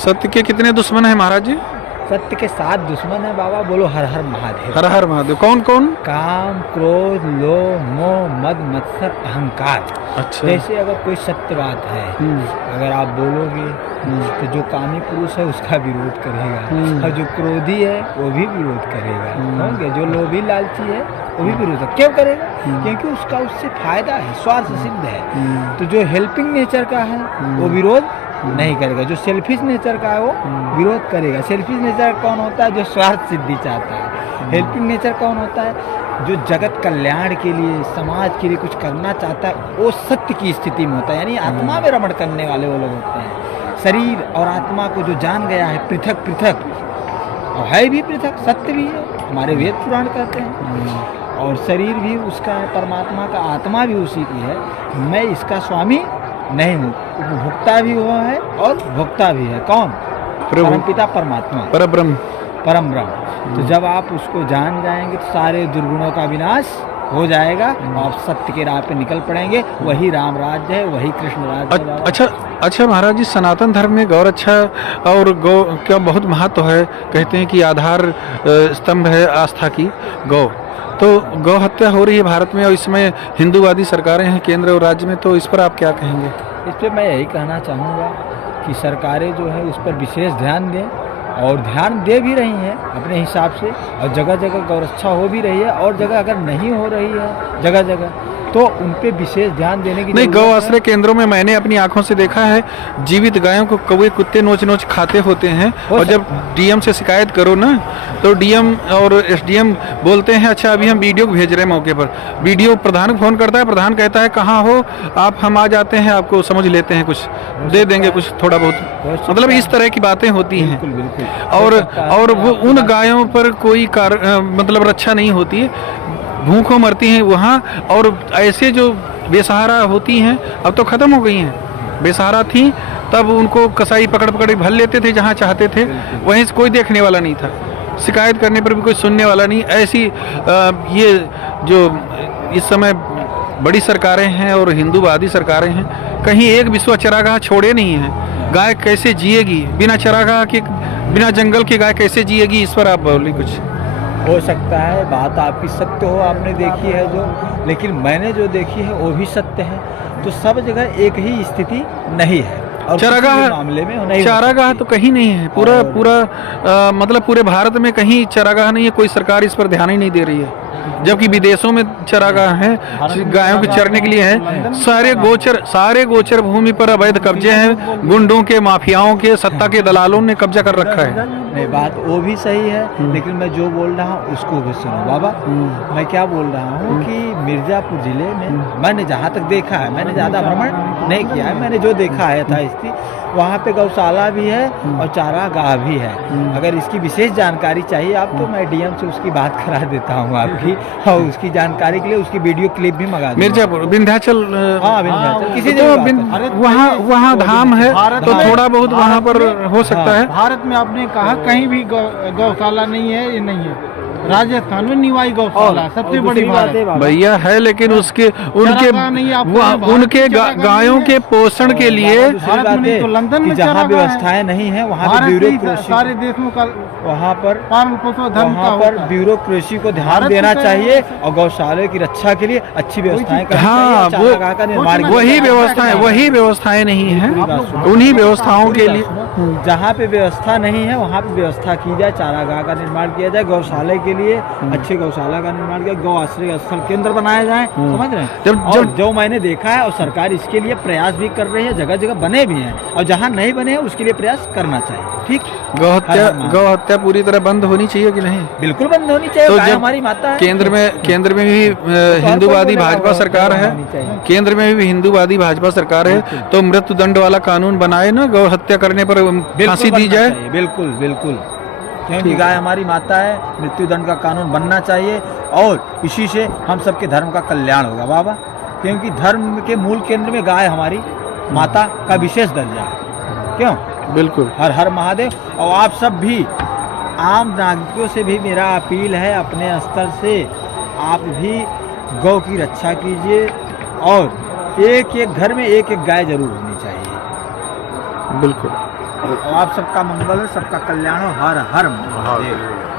सत्य के कितने दुश्मन हैं महाराज जी? सत्य के 7 दुश्मन है बाबा। बोलो हर हर महादेव। हर हर महादेव। कौन कौन? काम, क्रोध, लोभ, मोह, मद, मत्सर, अहंकार। अच्छा। जैसे अगर कोई सत्य बात है, अगर आप बोलोगे तो जो कामी पुरुष है उसका विरोध करेगा, और जो क्रोधी है वो भी विरोध करेगा, समझ? जो लोभी लालची है वो भी विरोध क्यों करेगा? क्योंकि उसका उससे फायदा है, स्वार्थ सिद्ध है। तो जो हेल्पिंग नेचर का है वो विरोध नहीं करेगा, जो सेल्फिश नेचर का है वो विरोध करेगा। सेल्फिश नेचर कौन होता है? जो स्वार्थ सिद्धि चाहता है। हेल्पिंग नेचर कौन होता है? जो जगत कल्याण के लिए, समाज के लिए कुछ करना चाहता है, वो सत्य की स्थिति में होता है, यानी आत्मा में रमण करने वाले वो लोग होते हैं। शरीर और आत्मा को जो जान गया है पृथक पृथक, और है भी पृथक, सत्य भी है, हमारे वेद पुराण कहते हैं। और शरीर भी उसका है, परमात्मा का, आत्मा भी उसी की है। मैं इसका स्वामी नहीं हूँ, उपभोक्ता भी वो है और भोक्ता भी है। कौन? परमपिता परमात्मा, परब्रह्म, परम ब्रह्म। तो जब आप उसको जान जाएंगे तो सारे दुर्गुणों का विनाश हो जाएगा और सत्य के राह पे निकल पड़ेंगे। वही राम राज्य है, वही कृष्ण राज्य है। अच्छा अच्छा महाराज जी, सनातन धर्म में गौ रक्षा और गौ का बहुत महत्व है। कहते हैं कि आधार स्तंभ है आस्था की गौ। तो गौ हत्या हो रही है भारत में और इसमें हिंदूवादी सरकारें हैं केंद्र और राज्य में, तो इस पर आप क्या कहेंगे? इस पर मैं यही कहना चाहूँगा कि सरकारें जो है उस पर विशेष ध्यान दें, और ध्यान दे भी रही हैं अपने हिसाब से, और जगह जगह गौरक्षा हो भी रही है, और जगह अगर नहीं हो रही है जगह जगह तो उन पे विशेष ध्यान देने की नहीं। गौ आश्रय केंद्रों में मैंने अपनी आंखों से देखा है, जीवित गायों को कौवे कुत्ते नोच नोच खाते होते हैं, और जब डीएम से शिकायत करो ना तो डीएम और एसडीएम बोलते हैं अच्छा अभी हम वीडियो भेज रहे हैं मौके पर। वीडियो प्रधान फोन करता है, प्रधान कहता है कहाँ हो आप, हम आ जाते हैं, आपको समझ लेते हैं, कुछ दे देंगे कुछ थोड़ा बहुत। मतलब इस तरह की बातें होती हैं। और वो उन गायों पर कोई मतलब रक्षा नहीं होती है, भूखों मरती हैं वहाँ। और ऐसे जो बेसहारा होती हैं अब तो ख़त्म हो गई हैं। बेसहारा थी तब उनको कसाई पकड़ पकड़ भर लेते थे जहाँ चाहते थे, वहीं से कोई देखने वाला नहीं था, शिकायत करने पर भी कोई सुनने वाला नहीं। ऐसी ये जो इस समय बड़ी सरकारें हैं और हिंदूवादी सरकारें हैं, कहीं एक विश्व चरागाह छोड़े नहीं हैं। गाय कैसे जिएगी बिना चरागाह के, बिना जंगल के गाय कैसे जिएगी? इस पर आप बोलिए कुछ। हो सकता है बात आपकी सत्य हो, आपने देखी है जो, लेकिन मैंने जो देखी है वो भी सत्य है। तो सब जगह एक ही स्थिति नहीं है, और चरागाह मामले में नहीं, चरागाह तो कहीं नहीं है। पूरा मतलब पूरे भारत में कहीं चरागाह नहीं है, कोई सरकार इस पर ध्यान ही नहीं दे रही है। जबकि विदेशों में चरागाह हैं, गायों के चरने के लिए हैं। सारे गोचर भूमि पर अवैध कब्जे हैं, गुंडों के, माफियाओं के, सत्ता के दलालों ने कब्जा कर रखा है। नहीं, बात वो भी सही है, लेकिन मैं जो बोल रहा हूँ उसको भी सुनो बाबा। मैं क्या बोल रहा हूँ कि मिर्जापुर जिले में मैंने जहाँ तक देखा है, मैंने ज़्यादा भ्रमण नहीं किया है, मैंने जो देखा है था स्थिति, वहाँ पे गौशाला भी है और चारागाह भी है। अगर इसकी विशेष जानकारी चाहिए आप तो मैं डीएम से उसकी बात करा देता हूँ आपकी, और उसकी जानकारी के लिए उसकी वीडियो क्लिप भी मंगा दूँगा। मिर्जापुर, विंध्याचल, हाँ विंध्याचल, किसी वहाँ धाम है तो थोड़ा बहुत वहाँ पर हो सकता है। भारत में आपने कहा कहीं भी गौशाला नहीं है, ये नहीं है। राजस्थान में निवाई गौशाला सबसे बड़ी बात है भैया है, लेकिन उनके गायों के पोषण के लिए तो लंदन में जहाँ व्यवस्थाएं नहीं है वहाँ पे ब्यूरोक्रेसी, सारे देशों का वहाँ पर ब्यूरोक्रेसी को ध्यान देना चाहिए, और गौशाला की रक्षा के लिए अच्छी व्यवस्थाएं करनी चाहिए। हाँ, वो निर्माण, वही व्यवस्थाएं नहीं है, उन्हीं व्यवस्थाओं के लिए जहाँ पे व्यवस्था नहीं है वहाँ पे व्यवस्था की जाए, चारागाह का निर्माण किया जाए, गौशाला के लिए अच्छे गौशाला का निर्माण किया, गौ आश्रय स्थल केंद्र बनाया जाए, समझ रहे हैं? और जो मैंने देखा है, और सरकार इसके लिए प्रयास भी कर रही है, जगह जगह बने भी हैं, और जहाँ नहीं बने हैं उसके लिए प्रयास करना चाहिए। ठीक, गौ हत्या पूरी तरह बंद होनी चाहिए कि नहीं? बिल्कुल बंद होनी चाहिए। तो गाय हमारी माता है। केंद्र में भी हिंदूवादी भाजपा सरकार है, केंद्र में भी हिंदूवादी भाजपा सरकार है, तो मृत्यु दंड वाला कानून बनाए ना, गौ हत्या करने पर फांसी दी जाए। बिल्कुल बिल्कुल, क्योंकि गाय हमारी माता है, मृत्यु दंड का कानून बनना चाहिए, और इसी से हम सबके धर्म का कल्याण होगा बाबा। क्योंकि धर्म के मूल केंद्र में गाय हमारी माता का विशेष दर्जा है। क्यों? बिल्कुल। हर हर महादेव। और आप सब भी, आम नागरिकों से भी मेरा अपील है, अपने स्तर से आप भी गौ की रक्षा कीजिए, और एक एक घर में एक एक गाय जरूर होनी चाहिए। बिल्कुल। और आप सबका मंगल हो, सबका कल्याण हो। हर हर महादेव।